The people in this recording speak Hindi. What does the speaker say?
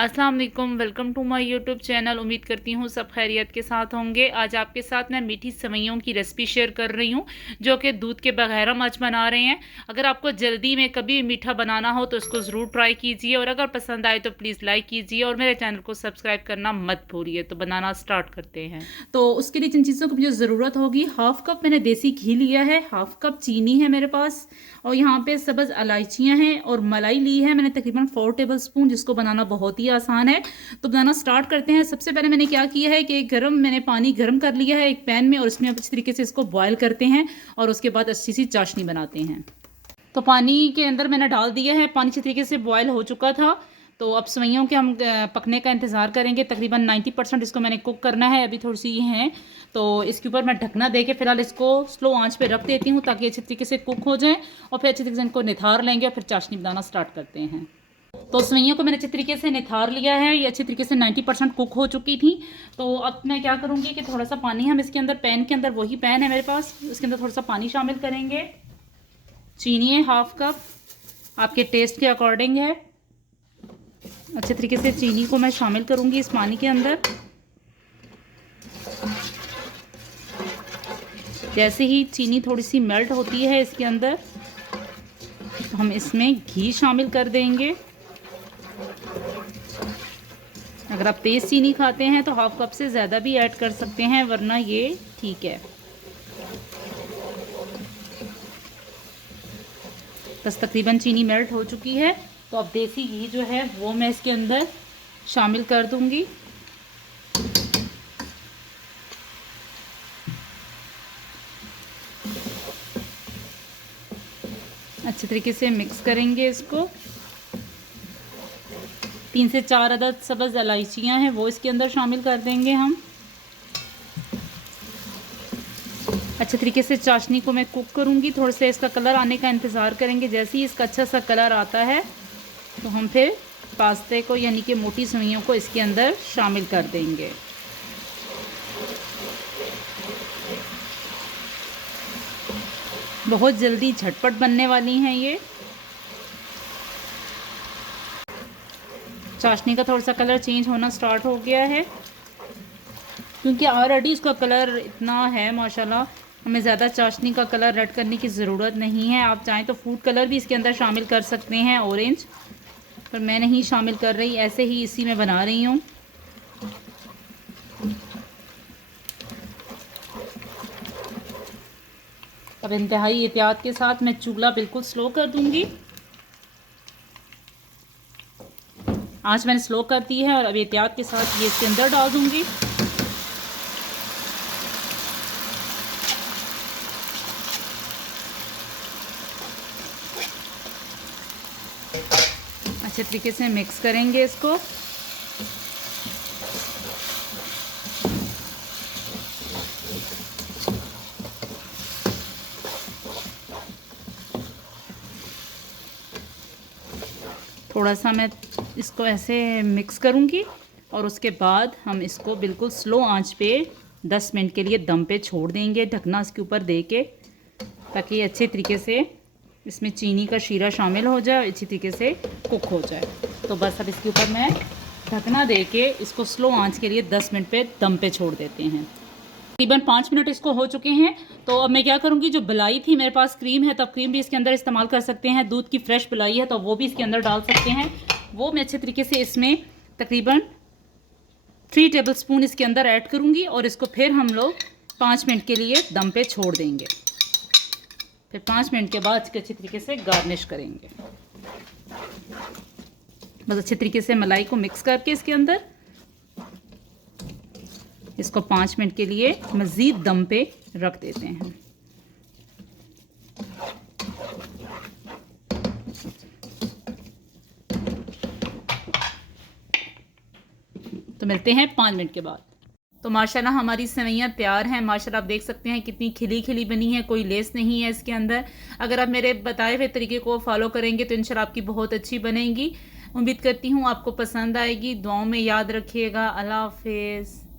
अस्सलाम वालेकुम, welcome to my YouTube channel. उम्मीद करती हूँ सब खैरियत के साथ होंगे। आज आपके साथ मैं मीठी सेवइयों की रेसिपी शेयर कर रही हूँ जो कि दूध के बगैर हम आज बना रहे हैं। अगर आपको जल्दी में कभी मीठा बनाना हो तो इसको ज़रूर ट्राई कीजिए और अगर पसंद आए तो प्लीज़ लाइक कीजिए और मेरे चैनल को सब्सक्राइब करना मत भूलिए। तो बनाना स्टार्ट करते हैं। तो उसके लिए जिन चीज़ों की मुझे ज़रूरत होगी, हाफ़ कप मैंने देसी घी लिया है, हाफ़ कप चीनी है मेरे पास और यहाँ पे सब्ज़ इलायचियाँ हैं और मलाई ली है मैंने तकरीबन 4 टेबल स्पून, जिसको बनाना बहुत ही आसान है। तो बनाना स्टार्ट करते हैं। सबसे पहले मैंने क्या किया है कि मैंने पानी गर्म कर लिया है एक पैन में और इसमें अच्छी तरीके से इसको बॉयल करते हैं और उसके बाद अच्छी सी चाशनी बनाते हैं। तो पानी के अंदर मैंने डाल दिया है, पानी अच्छी तरीके से बॉयल हो चुका था। तो अब सेवइयों के हम पकने का इंतज़ार करेंगे। तकरीबन 90% इसको मैंने कुक करना है, अभी थोड़ी सी ये हैं। तो इसके ऊपर मैं ढकना दे के फ़िलहाल इसको स्लो आंच पे रख देती हूँ ताकि अच्छी तरीके से कुक हो जाए और फिर अच्छी तरीके से इनको निथार लेंगे और फिर चाशनी बनाना स्टार्ट करते हैं। तो सेवइयों को मैंने अच्छी तरीके से निथार लिया है, ये अच्छी तरीके से 90% कुक हो चुकी थी। तो अब मैं क्या करूँगी कि थोड़ा सा पानी हम इसके अंदर, पैन के अंदर, वही पैन है मेरे पास, उसके अंदर थोड़ा सा पानी शामिल करेंगे। चीनी है हाफ कप, आपके टेस्ट के अकॉर्डिंग है। अच्छे तरीके से चीनी को मैं शामिल करूंगी इस पानी के अंदर। जैसे ही चीनी थोड़ी सी मेल्ट होती है इसके अंदर, तो हम इसमें घी शामिल कर देंगे। अगर आप तेज़ चीनी खाते हैं तो हाफ कप से ज़्यादा भी ऐड कर सकते हैं, वरना ये ठीक है। बस तकरीबन चीनी मेल्ट हो चुकी है। तो अब देसी घी जो है वो मैं इसके अंदर शामिल कर दूंगी। अच्छे तरीके से मिक्स करेंगे इसको। 3 से 4 अदद सब्ज़ इलायचियाँ हैं वो इसके अंदर शामिल कर देंगे हम। अच्छे तरीके से चाशनी को मैं कुक करूँगी, थोड़ा सा इसका कलर आने का इंतज़ार करेंगे। जैसे ही इसका अच्छा सा कलर आता है तो हम फिर पास्ते को, यानी कि मोटी सेवइयों को, इसके अंदर शामिल कर देंगे। बहुत जल्दी झटपट बनने वाली हैं ये। चाशनी का थोड़ा सा कलर चेंज होना स्टार्ट हो गया है क्योंकि ऑलरेडी इसका कलर इतना है माशाल्लाह, हमें ज़्यादा चाशनी का कलर ऐड करने की ज़रूरत नहीं है। आप चाहें तो फूड कलर भी इसके अंदर शामिल कर सकते हैं, ऑरेंज, पर मैं नहीं शामिल कर रही, ऐसे ही इसी में बना रही हूँ। अब इंतहाई एहतियात के साथ मैं चूल्हा बिल्कुल स्लो कर दूँगी। आज मैंने स्लो कर दी है और अब एहतियात के साथ ये इसके अंदर डाल दूँगी। अच्छे तरीके से मिक्स करेंगे इसको। थोड़ा सा मैं इसको ऐसे मिक्स करूँगी और उसके बाद हम इसको बिल्कुल स्लो आंच पे 10 मिनट के लिए दम पे छोड़ देंगे, ढकना इसके ऊपर दे के, ताकि ये अच्छे तरीके से इसमें चीनी का शीरा शामिल हो जाए, अच्छी तरीके से कुक हो जाए। तो बस अब इसके ऊपर मैं ढकना दे के इसको स्लो आंच के लिए 10 मिनट पे दम पे छोड़ देते हैं। तकरीबन 5 मिनट इसको हो चुके हैं। तो अब मैं क्या करूँगी, जो मलाई थी मेरे पास, क्रीम है, तो आप क्रीम भी इसके अंदर इस्तेमाल कर सकते हैं। दूध की फ्रेश मलाई है तो वो भी इसके अंदर डाल सकते हैं। वो मैं अच्छे तरीके से इसमें तकरीबन 3 टेबल स्पून इसके अंदर ऐड करूँगी और इसको फिर हम लोग 5 मिनट के लिए दम पे छोड़ देंगे। फिर 5 मिनट के बाद इसके अच्छे तरीके से गार्निश करेंगे। बस अच्छे तरीके से मलाई को मिक्स करके इसके अंदर इसको 5 मिनट के लिए मज़ीद दम पे रख देते हैं। तो मिलते हैं 5 मिनट के बाद। तो माशाल्लाह हमारी सेवइयाँ तैयार हैं। माशाल्लाह आप देख सकते हैं कितनी खिली खिली बनी है, कोई लेस नहीं है इसके अंदर। अगर आप मेरे बताए हुए तरीके को फॉलो करेंगे तो इंशाल्लाह आपकी बहुत अच्छी बनेगी। उम्मीद करती हूँ आपको पसंद आएगी। दुआओं में याद रखिएगा। अल्लाह हाफिज़।